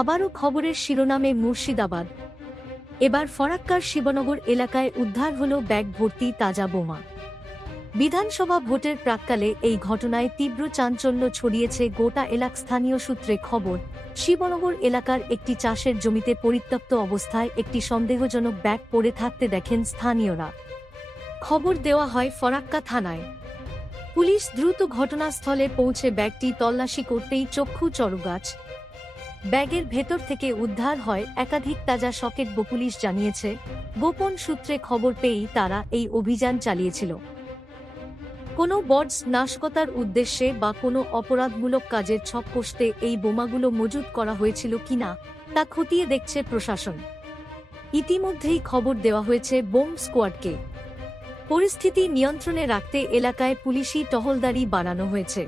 আবারও খবরের শিরোনামে মুর্শিদাবাদ। এবার ফরাক্কার শিবনগর এলাকায় উদ্ধার হল ব্যাগ ভর্তি তাজা বোমা। বিধানসভা ভোটের প্রাক্কালে এই ঘটনায় তীব্র চাঞ্চল্য ছড়িয়েছে গোটা এলাকা। স্থানীয় সূত্রে খবর, শিবনগর এলাকার একটি চাষের জমিতে পরিত্যক্ত অবস্থায় একটি সন্দেহজনক ব্যাগ পড়ে থাকতে দেখেন স্থানীয়রা। খবর দেওয়া হয় ফরাক্কা থানায়। পুলিশ দ্রুত ঘটনাস্থলে পৌঁছে ব্যাগটি তল্লাশি করতেই চক্ষু চড়ুগাছ। ব্যাগের ভেতর থেকে উদ্ধার হয় একাধিক তাজা সকেট। পুলিশ জানিয়েছে, গোপন সূত্রে খবর পেয়েই তারা এই অভিযান চালিয়েছিল। কোনো বডস নাশকতার উদ্দেশ্যে বা কোনো অপরাধমূলক কাজের ছক কষতে এই বোমাগুলো মজুত করা হয়েছিল কিনা তা খতিয়ে দেখছে প্রশাসন। ইতিমধ্যেই খবর দেওয়া হয়েছে বোম স্কোয়াডকে। পরিস্থিতি নিয়ন্ত্রণে রাখতে এলাকায় পুলিশি টহলদারি বাড়ানো হয়েছে।